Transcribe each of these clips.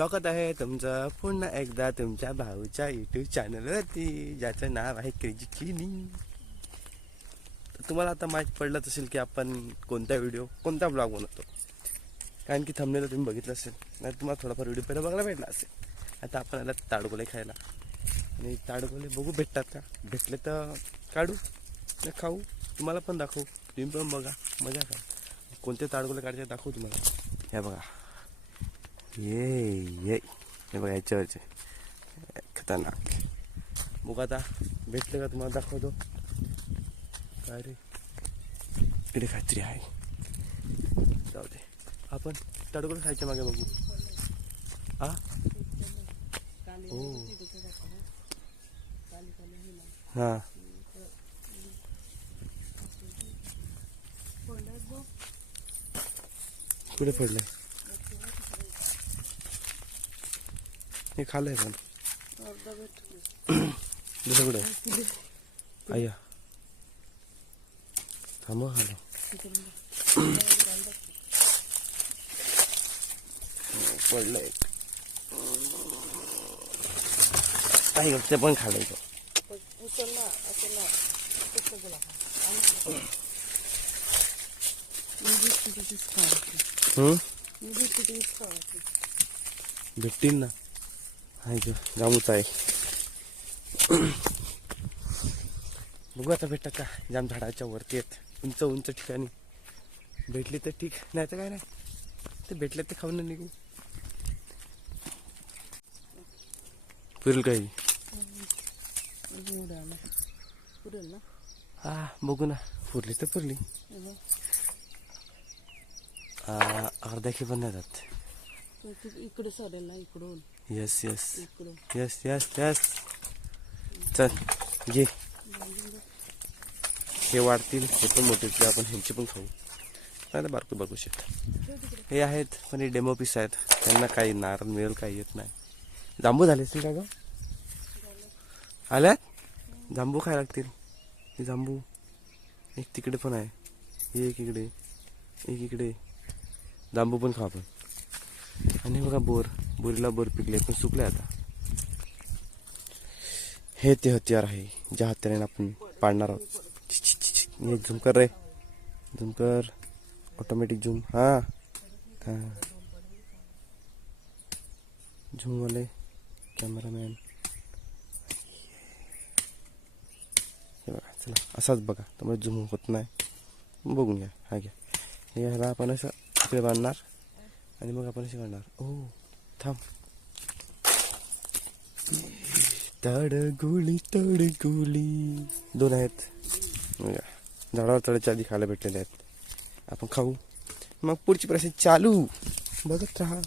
स्वागत आहे तुमचं पुन्हा एकदा तुमच्या भाऊच्या युट्यूब चॅनलवरती ज्याचं नाव आहे क्रेजी क्लिनिंग तुम्हाला आता माहीत पडलंच असेल की आपण कोणता व्हिडिओ कोणता ब्लॉग बनवतो. कारण की थांबलेलं तुम्ही बघितलं असेल नाही तुम्हाला थोडाफार व्हिडिओ पहिला बघायला भेटला असेल. आता आपण आला ताडगोले खायला. आणि ताडगोले बघू भेटतात का? भेटले तर काढू खाऊ तुम्हाला पण दाखवू. तुम्ही पण बघा मजा करा. कोणते ताडगोले काढायचे दाखवू तुम्हाला. हे बघा. ये ये हे बघा याच्यावरचे खतरनाक बघू आता भेटले का तुम्हाला दाखवतो काय रे इकडे काहीतरी आहे जाऊ दे आपण ताडगोले खायच्या मागे बघू हा हो हा कुठे पडलंय हे खाल्लंय पण दुसरं कुठे अय्या थांब खालो पडलंय काही ते पण खाल्लंय तो हम्म भेटतील ना हाय ग जामूच आहे बघू आता भेटतात का? जाम झाडाच्या वरती आहेत. उंच उंच ठिकाणी. भेटली तर ठीक. नाही तर काय नाही. ते भेटले ते खाऊन निघू. पुरेल काही एवढं पुरेल ना हा बघू ना. पुरली तर पुरली की पण नाही जात इकडे सरेल ना इकडून. Yes yes yes yes yes चल घे. हे वाढतील हे पण मोठे आपण ह्यांची पण खाऊ. नाही तर बारकू बारकू शेट हे आहेत पण हे डेमो पीस आहेत. त्यांना काही नारळ मिळेल काही येत नाही. जांबू झाले असतील का ग? आल्यात? जांबू खायला लागतील. हे जांबू एक तिकडे पण आहे. हे एक इकडे. एक इकडे. जांबू पण खाऊ आपण. आणि बघा बोर, बोरीला बोर पिकले पण सुकले आता. हे ते हत्यार आहे, ज्या हत्याराने आपण पाडणार आहोत. हे झूम कर रे. झूम कर. ऑटोमॅटिक झूम हा. हा. झूम वाले कॅमेरामॅन हे बघा, चला. असाच बघा. त्यामुळे झूम होत नाही. बघून घ्या. हा घ्या. हे ह्याला आपण असं इकडे बांधणार. आणि मग आपण असे करणार ओ थांब. तडगुली तडगुली दोन आहेत. झाडावर चढायच्या आधी खायला भेटलेले आहेत. आपण खाऊ. मग पुढची प्रोसेस चालू. बघत राहा.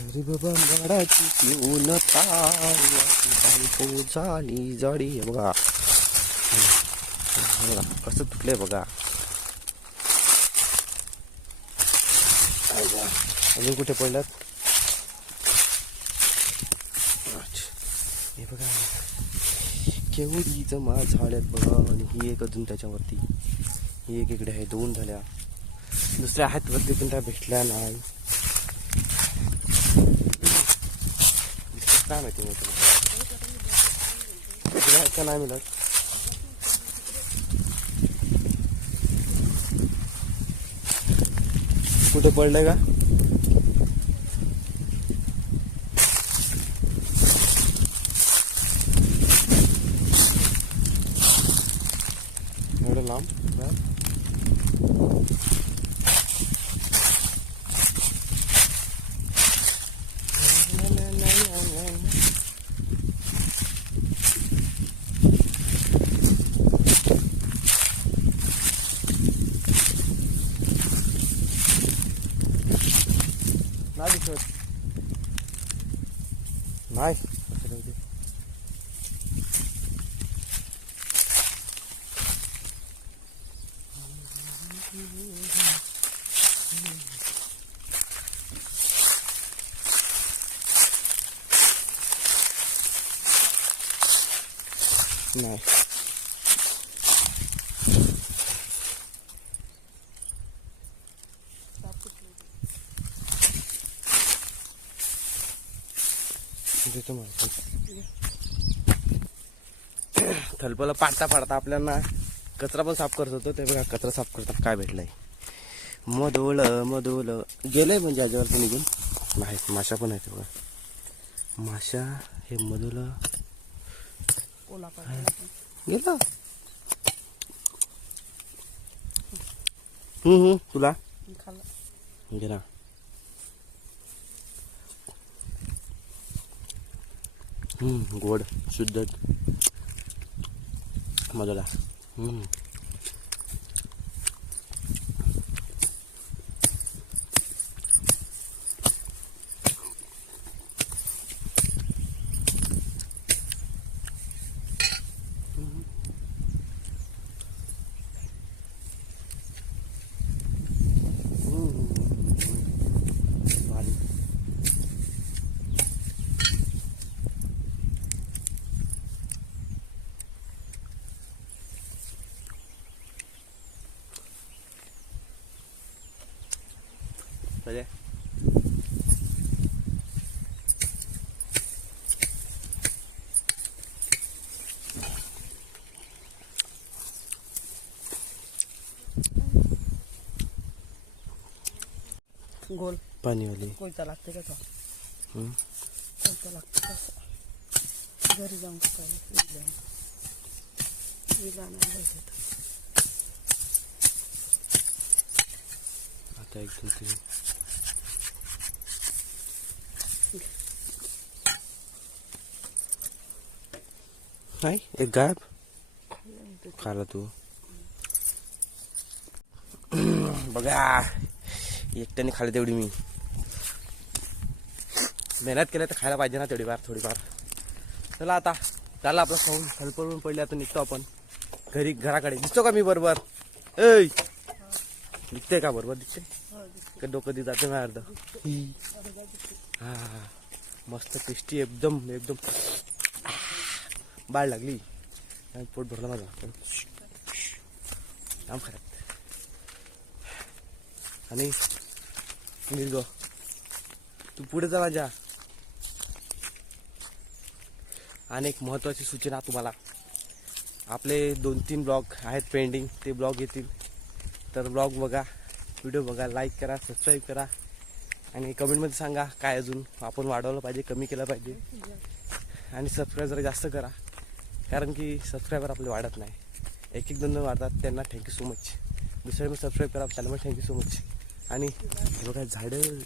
अरे बाबा गाडाची पिऊन बायको झाली जाडी हे बघा हे बघा कसं तुटलंय बघा अजून कुठे पडल्यात? हे बघा. केवढी जमा झाल्यात बघा. आणि ही एक अजून त्याच्यावरती. ही एक इकडे आहे. दोन झाल्या. दुसऱ्या आहेत वरती पण त्या भेटल्या नाही. काय माहिती मी तुला. तुला का नाही मिळत. कुठे पडलंय का? नाही दिसत नाही असं राहू दे. नाही देतो मला थलपला पाडता पाडता आपल्याला कचरा पण साफ करत होतो. ते बघा कचरा साफ करतात काय भेटलंय. मधोळ मधोळ गेलंय म्हणजे याच्यावरती निघून? नाही माशा पण आहेत बघा. माशा हे मधुल. ओला पाहिजे गेला हम्म हम्म तुला खाल्लं गेला हम्म गोड शुद्ध मधुला Vale. गोल पाणीवाली. कोयता लागते का. कोयता लागते कसं घरी जाऊन आता एक दोन तीन. नाही एक गायब. खाला तू. बघा एकट्याने खाली तेवढी मी. मेहनत केलं तर खायला पाहिजे ना तेवढी बार थोडीफार. चला आता चला आपलं खाऊन हलपडून पडले आता निघतो आपण. घरी घराकडे. दिसतो का मी बरोबर? ऐ! दिसते का बरोबर? दिसते का डोकं दि जाते ना अर्ध. हा. मस्त टेस्टी एकदम एकदम. बाळ लागली. पोट भरला माझा. काम खराब. आणि नील तू पुढे जा माझ्या. आणि एक महत्वाची सूचना तुम्हाला. आपले दोन तीन ब्लॉग आहेत पेंडिंग ते ब्लॉग येतील. तर ब्लॉग बघा व्हिडिओ बघा लाईक करा सबस्क्राईब करा. आणि कमेंटमध्ये सांगा काय अजून आपण वाढवलं पाहिजे कमी केलं पाहिजे. आणि सबस्क्राईब जरा जास्त करा. कारण की सबस्क्रायबर आपले वाढत नाही. एक एक दोन दोन वाढतात. त्यांना थँक्यू सो मच दुसऱ्या मी सबस्क्राईब करा त्यांना पण थँक्यू सो मच आणि हे बघा झाडं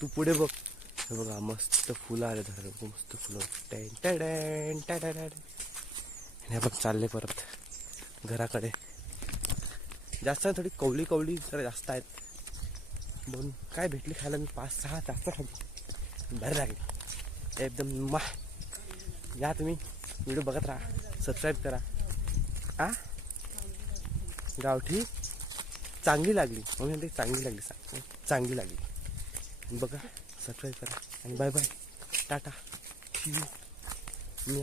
तू पुढे बघ. हे बघा मस्त फुलं आले झाडं मस्त फुलं. टॅन टॅडॅन टॅडॅन आणि आपण चालले परत. घराकडे. जास्त थोडी कवली कवली जरा जास्त आहेत. दोन काय भेटली खायला मी? पाच सहा तास खाल्ली बरं लागेल. एकदम मा या तुम्ही. व्हिडिओ बघत राहा. सबस्क्राईब करा. आ? गावठी चांगली लागली. मग म्हणते चांगली लागली. चांगली लागली. बघा सबस्क्राईब करा. आणि बाय बाय टाटा. मी